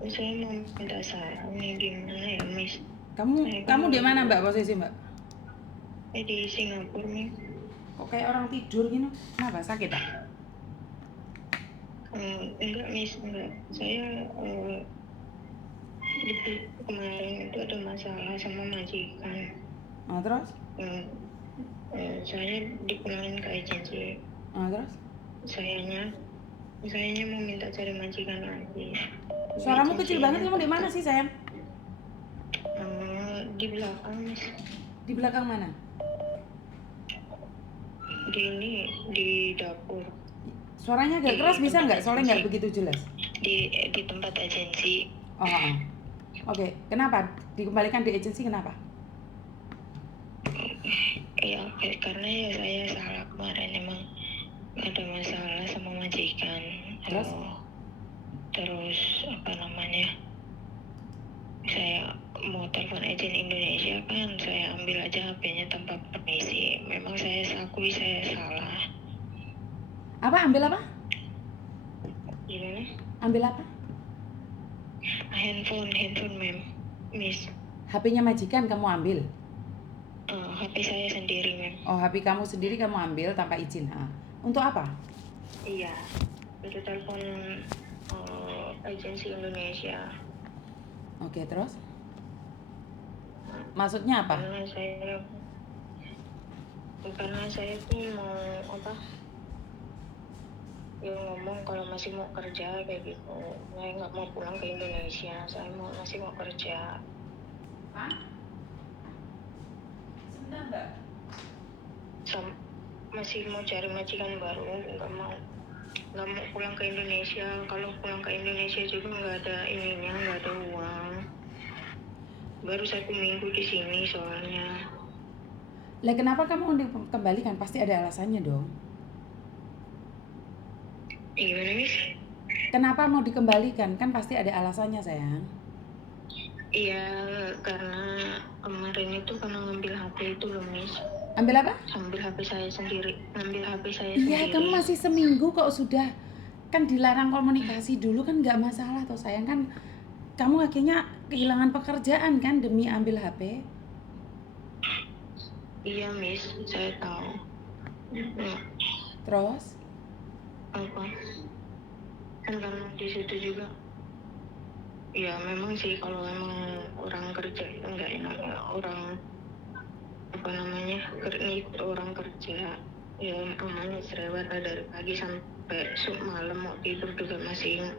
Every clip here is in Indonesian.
Saya mau minta saran nih gimana ya, Miss? Kamu di mana, Mbak, posisi, Mbak? Di Singapura nih. Kok kayak orang tidur gini? Kenapa? Sakit ah? Enggak, Miss, enggak. Saya kemarin itu ada masalah sama majikan. Terus? Saya dipulangin ke agensi. Terus? Sayanya mau minta cari majikan lagi. Suaramu kecil banget, kamu di mana sih, sayang? Di belakang, Miss. Di belakang mana? Di dapur. Suaranya agak keras bisa nggak? Soalnya nggak begitu jelas. Di tempat agensi. Oke. Kenapa? Dikembalikan di agensi kenapa? Ya, karena ya saya salah kemarin, emang ada masalah sama majikan. Terus apa namanya? Saya mau telepon agent Indonesia kan, saya ambil aja HP-nya tanpa permisi. Memang saya akui saya salah. Ambil apa? Gimana? Ambil apa? Handphone, Miss. HP-nya majikan kamu ambil? HP saya sendiri, Mem. HP kamu sendiri kamu ambil tanpa izin. Untuk apa? Iya, untuk telepon agensi Indonesia. Oke, terus? Maksudnya apa? Karena saya tuh mau apa? Ya ngomong kalau masih mau kerja kayak gitu. Saya nggak mau pulang ke Indonesia. Saya masih mau kerja. Sebentar, Mbak. Masih mau cari majikan baru, nggak mau pulang ke Indonesia. Kalau pulang ke Indonesia juga nggak ada ininya, nggak ada uang. Baru 1 minggu di sini soalnya. Lah kenapa kamu dikembalikan? Pasti ada alasannya dong. Gimana, Miss? Kenapa mau dikembalikan? Kan pasti ada alasannya, sayang. Iya, karena kemarin itu karena ngambil HP itu loh, Miss. Ambil apa? Ambil HP saya sendiri. Iya, kamu masih seminggu kok sudah. Kan dilarang komunikasi dulu kan nggak masalah toh, sayang. Kan kamu akhirnya kehilangan pekerjaan kan demi ambil HP. Iya, Miss, saya tahu. Terus? Apa? Kan karena di situ juga. Ya memang sih kalau emang orang kerja itu nggak enak, orang apa namanya orang kerja ya namanya cerewet dari pagi sampai malam, mau tidur juga masih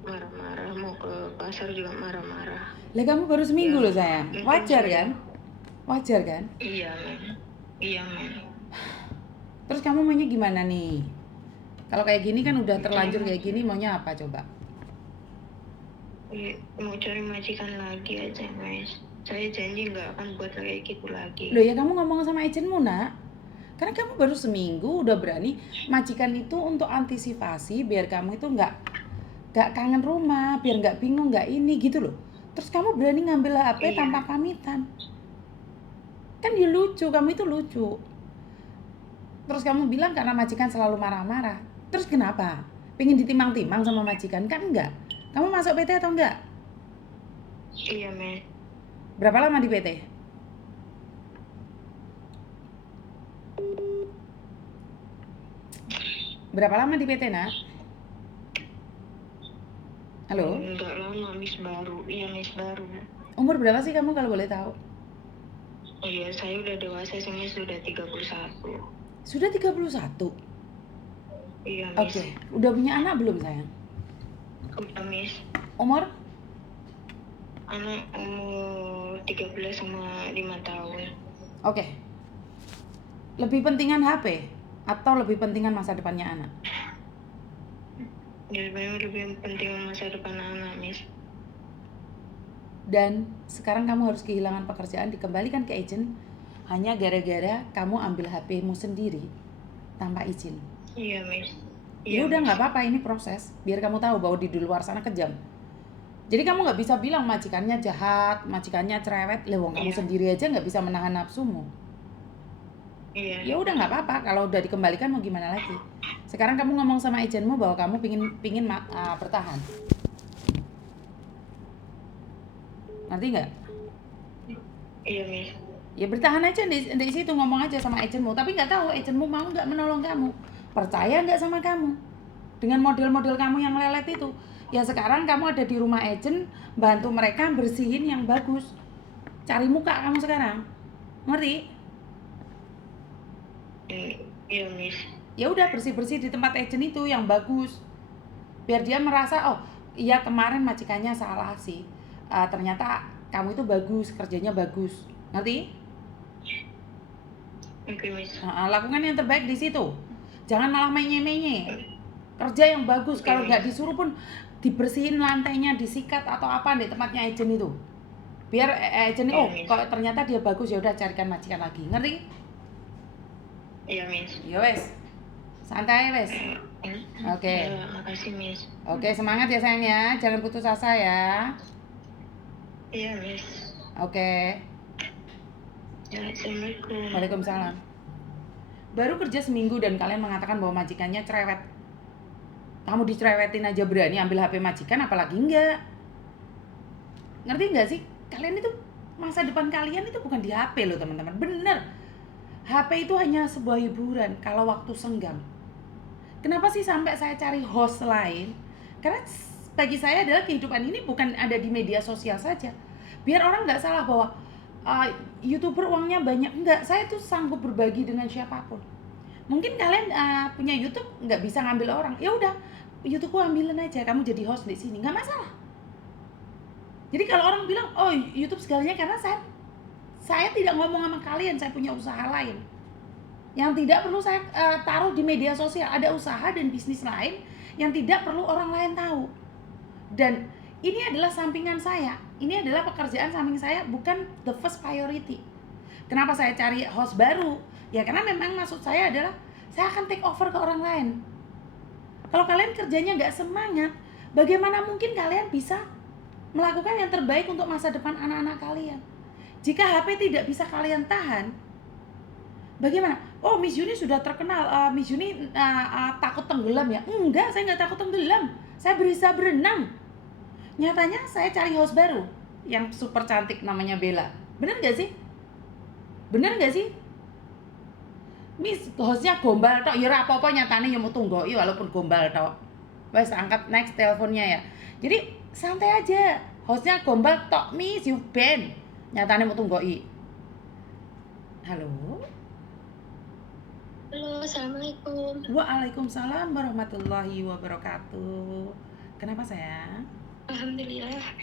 marah-marah, mau ke pasar juga marah-marah. Lah kamu baru seminggu loh, sayang. Wajar kan? Wajar kan? Iya, Mem. Terus kamu maunya gimana nih? Kalau kayak gini kan udah terlanjur kayak gini, maunya apa coba? Mau cari majikan lagi aja, Mas. Saya janji nggak akan buat kayak gitu lagi. Loh ya kamu ngomong sama agentmu, nak. Karena kamu baru seminggu udah berani. Majikan itu untuk antisipasi biar kamu itu nggak kangen rumah, biar nggak bingung, nggak ini gitu loh. Terus kamu berani ngambil HP tanpa pamitan. Kan dia lucu, kamu itu lucu. Terus kamu bilang karena majikan selalu marah-marah. Terus kenapa? Pengen ditimang-timang sama majikan? Kan enggak. Kamu masuk PT atau enggak? Iya, Mem. Berapa lama di PT? Berapa lama di PT, nak? Halo? Enggak lama, Miss, baru. Iya, Miss, baru. Umur berapa sih kamu kalau boleh tahu? Iya, saya udah dewasa sih, Miss, sudah 31. Sudah 31? Iya, Miss. Oke. Udah punya anak belum, sayang? Udah, Miss. Umur? Anak umur 13 sama 5 tahun. Oke. Lebih pentingan HP atau lebih pentingan masa depannya anak? Ya, lebih penting masa depan anak, Miss. Dan sekarang kamu harus kehilangan pekerjaan, dikembalikan ke agent hanya gara-gara kamu ambil HP-mu sendiri tanpa izin. Iya, Miss. Ya udah nggak apa-apa, ini proses biar kamu tahu bahwa di luar sana kejam. Jadi kamu nggak bisa bilang majikannya jahat, majikannya cerewet, lewong kamu sendiri aja nggak bisa menahan nafsumu. Iya. Ya udah nggak apa-apa, kalau udah dikembalikan mau gimana lagi. Sekarang kamu ngomong sama agentmu bahwa kamu pingin bertahan. Ngerti nggak? Iya, Miss. Ya bertahan aja di situ, ngomong aja sama agentmu, tapi nggak tahu agentmu mau nggak menolong kamu, percaya nggak sama kamu dengan model-model kamu yang lelet itu. Ya sekarang kamu ada di rumah agent, bantu mereka bersihin yang bagus, cari muka kamu sekarang, ngerti? Iya, Miss. Ya udah bersih-bersih di tempat agent itu yang bagus, biar dia merasa oh iya kemarin majikannya salah sih. Ternyata kamu itu bagus, kerjanya bagus, ngerti? Oke, Miss. Lakukan yang terbaik di situ, jangan malah menye-menye. Kerja yang bagus, Oke, kalau nggak Miss. disuruh pun dibersihin lantainya, disikat atau apa di tempatnya agent itu, biar agent Iya, oh Miss. kalau ternyata dia bagus ya udah carikan majikan lagi, ngerti? Iya, Miss. Ya wes, santai wes. Oke. Makasih, Miss. Oke, semangat ya sayang ya, jangan putus asa ya. Iya, Miss. Oke. Ya, Assalamualaikum. Waalaikumsalam. Baru kerja seminggu dan kalian mengatakan bahwa majikannya cerewet. Kamu dicerewetin aja berani ambil HP majikan, apalagi enggak. Ngerti nggak sih? Kalian itu, masa depan kalian itu bukan di HP loh teman-teman. Bener. HP itu hanya sebuah hiburan kalau waktu senggang. Kenapa sih sampai saya cari host lain? Karena bagi saya adalah kehidupan ini bukan ada di media sosial saja. Biar orang nggak salah bahwa YouTuber uangnya banyak. Enggak, saya tuh sanggup berbagi dengan siapapun. Mungkin kalian punya YouTube nggak bisa ngambil orang. Ya udah, YouTubeku ambilin aja, kamu jadi host di sini, nggak masalah. Jadi kalau orang bilang, oh YouTube segalanya, karena saya tidak ngomong sama kalian, saya punya usaha lain yang tidak perlu saya taruh di media sosial. Ada usaha dan bisnis lain yang tidak perlu orang lain tahu. Dan ini adalah sampingan saya. Ini adalah pekerjaan samping saya, bukan the first priority. Kenapa saya cari host baru? Ya karena memang maksud saya adalah saya akan take over ke orang lain. Kalau kalian kerjanya nggak semangat, bagaimana mungkin kalian bisa melakukan yang terbaik untuk masa depan anak-anak kalian? Jika HP tidak bisa kalian tahan, bagaimana? Oh, Miss Yuni sudah terkenal, Miss Yuni takut tenggelam ya? Enggak, saya nggak takut tenggelam. Saya bisa berenang. Nyatanya saya cari host baru yang super cantik, namanya Bella. Bener nggak sih? Bener nggak sih? Miss, hostnya gombal tok, ya apa-apa nyatanya yang mau tunggoki walaupun gombal tok. Wes angkat next teleponnya ya. Jadi santai aja. Hostnya gombal tok, Miss, you ben. Nyatanya mau tunggoki. Halo? Halo, Assalamualaikum. Waalaikumsalam warahmatullahi wabarakatuh. Kenapa sayang? Alhamdulillah.